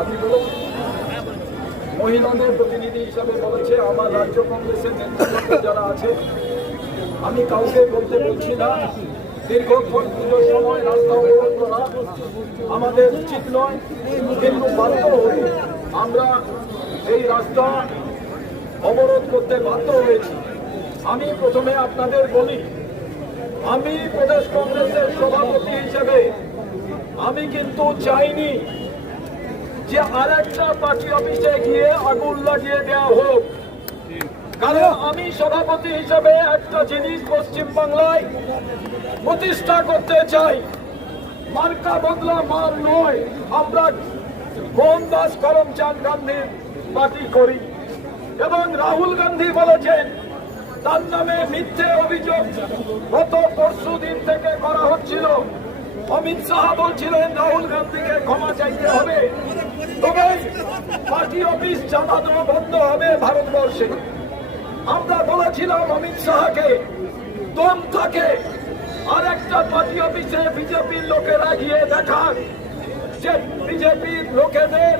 আপনি বলুন। মহিলাদের প্রতিনিধি হিসাবে বলেছে আমার রাজ্য কংগ্রেসের নেতৃত্ব যারা আছে, আমি কাউকে বলতে বলছি না দীর্ঘক্ষণ পুজোর সময় রাস্তা অবরোধ করা আমাদের উচিত নয়, কিন্তু বাধ্য হয়ে আমরা এই রাস্তা অবরোধ করতে বাধ্য হয়েছি। আমি প্রথমে আপনাদের বলি, আমি প্রদেশ কংগ্রেসের সভাপতি হিসেবে আমি কিন্তু চাইনি যে আরেকটা পার্টি অফিসে গিয়ে আগুন লাগিয়ে দেওয়া হোক। কারণ আমি সভাপতি হিসেবে একটা জিনিস পশ্চিমবাংলায় প্রতিষ্ঠা করতে চাই, মার্কা বদলা মার নয়। আমরা মোহনদাস করমচাঁদ গান্ধীর পার্টি করি এবং রাহুল গান্ধী বলেছেন তার নামে মিথ্যে অভিযোগ গত পরশু দিন থেকে করা হচ্ছিল। অমিত শাহ বলছিলেন রাহুল গান্ধীকে ক্ষমা চাইতে হবে, তবে পার্টি অফিস চালানো বন্ধ হবে ভারতবর্ষে। আমরা বলেছিলাম অমিত শাহকে, দম থাকে আর একটা পার্টি অফিসে বিজেপির লোকেরা গিয়ে দেখান যে বিজেপির লোকেদের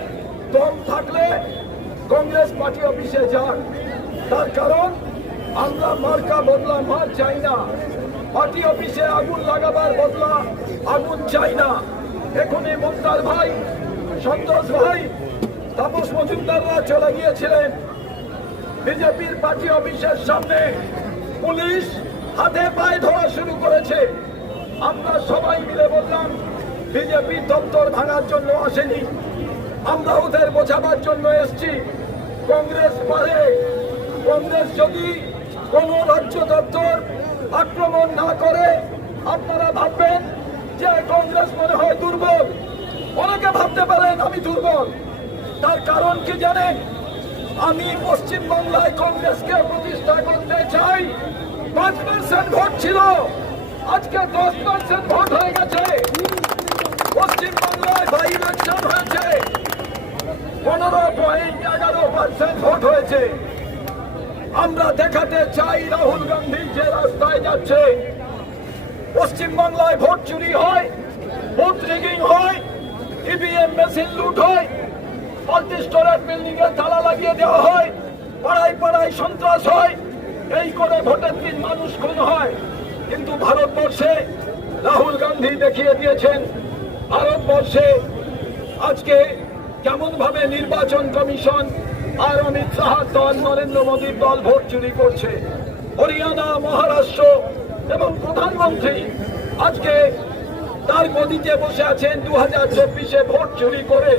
দম থাকলে কংগ্রেস পার্টি অফিসে যান। তার কারণ আমরা মার্কা বদলা মার চাই না, পার্টি অফিসে আগুন লাগাবার বদলা আগুন চাই না। এখনই মুক্তার ভাই, সন্তোষ ভাই, তাপস মজুমদাররা চলে গিয়েছিলেন বিজেপির পার্টি অফিসের সামনে, পুলিশ হাতে পায়ে ধরা শুরু করেছে। আমরা সবাই মিলে বললাম বিজেপি দপ্তর ভাঙার জন্য আসেনি, আমরা ওদের বোঝাবার জন্য এসছি। কংগ্রেস পারে, কংগ্রেস যদি কোন রাজ্য দপ্তর আক্রমণ না করে আপনারা ভাববেন যে কংগ্রেস মনে হয় দুর্বল। অনেকে ভাবতে পারেন আমি দুর্বল, তার কারণ কি জানেন? আমি পশ্চিমবাংলায় কংগ্রেসকে প্রতিষ্ঠা করতে চাই। 5% ভোট ছিল, আজকে 10% ভোট হয়ে গেছে। পশ্চিমবাংলায় বাই ইলেকশন হয়েছে, 15.11% ভোট হয়েছে। আমরা দেখাতে চাই রাহুল গান্ধী যে রাস্তায় যাচ্ছে, পশ্চিমবাংলায় ভোট চুরি হয়, ভোট রিগিং হয়, ইভিএম মেশিন লুট হয়, মাল্টি স্টোরেজ বিল্ডিং এ তালা লাগিয়ে দেওয়া হয়, পাড়ায় পাড়ায় সন্ত্রাস হয়, এই করে ভোটের দিন মানুষ খুন হয়। কিন্তু ভারতবর্ষে রাহুল গান্ধী দেখিয়ে দিয়েছেন ভারতবর্ষে আজকে কেমন ভাবে নির্বাচন কমিশন আর অমিত শাহ দল, নরেন্দ্র মোদীর দল ভোট চুরি করছে। হরিয়ানা, মহারাষ্ট্র এবং প্রধানমন্ত্রী আজকে তার গদিতে বসে আছেন 2024-এ ভোট চুরি করে।